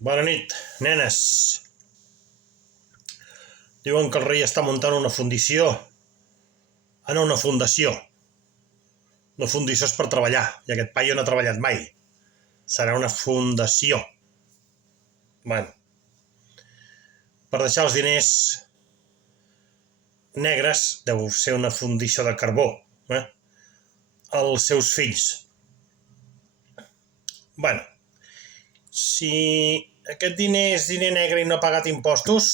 Bona nit, nenes. Diuen que el rei està muntant una fundició. Ah, no, una fundació. Una fundició és per treballar, i aquest paio no ha treballat mai. Serà una fundació. Bueno, per deixar els diners negres, deu ser una fundició de carbó, als seus fills. Bueno, si aquest diner és diner negre i no ha pagat impostos,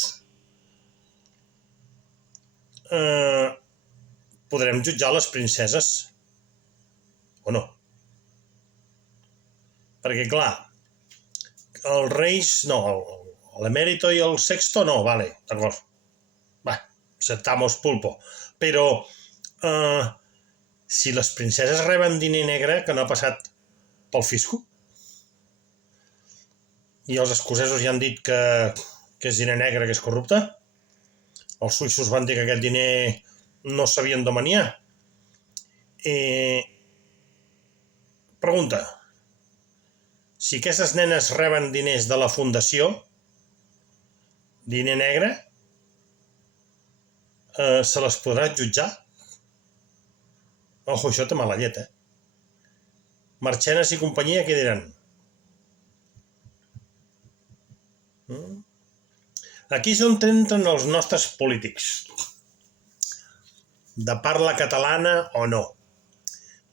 podrem jutjar les princeses o no? Perquè, clar, els reis, no, l'emèrito i el sexto no, vale, d'acord. Va, aceptamos pulpo. Però si les princeses reben diner negre que no ha passat pel fisco, i els escocesos ja han dit que és diner negre, que és corrupte, els suïssos van dir que aquest diner no sabien d'on venia. Pregunta: si aquestes nenes reben diners de la fundació, diner negre, se les podrà jutjar? Ojo, això té mala llet, Marchenes i companyia, què diran? Aquí és on entren els nostres polítics, de parla catalana o no,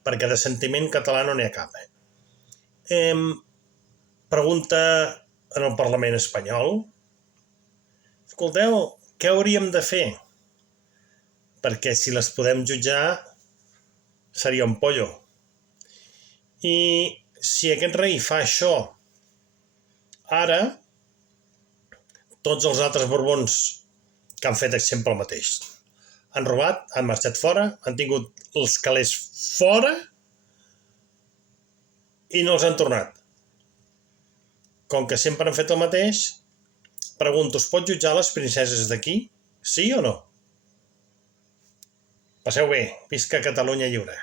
perquè de sentiment català no n'hi ha cap. Pregunta en el Parlament espanyol: escolteu, què hauríem de fer? Perquè si les podem jutjar seria un pollo. I si aquest rei fa això ara, tots els altres borbons que han fet sempre el mateix. Han robat, han marxat fora, han tingut els calés fora i no els han tornat. Com que sempre han fet el mateix, pregunto, es pot jutjar les princeses d'aquí? Sí o no? Passeu bé, visca Catalunya lliure.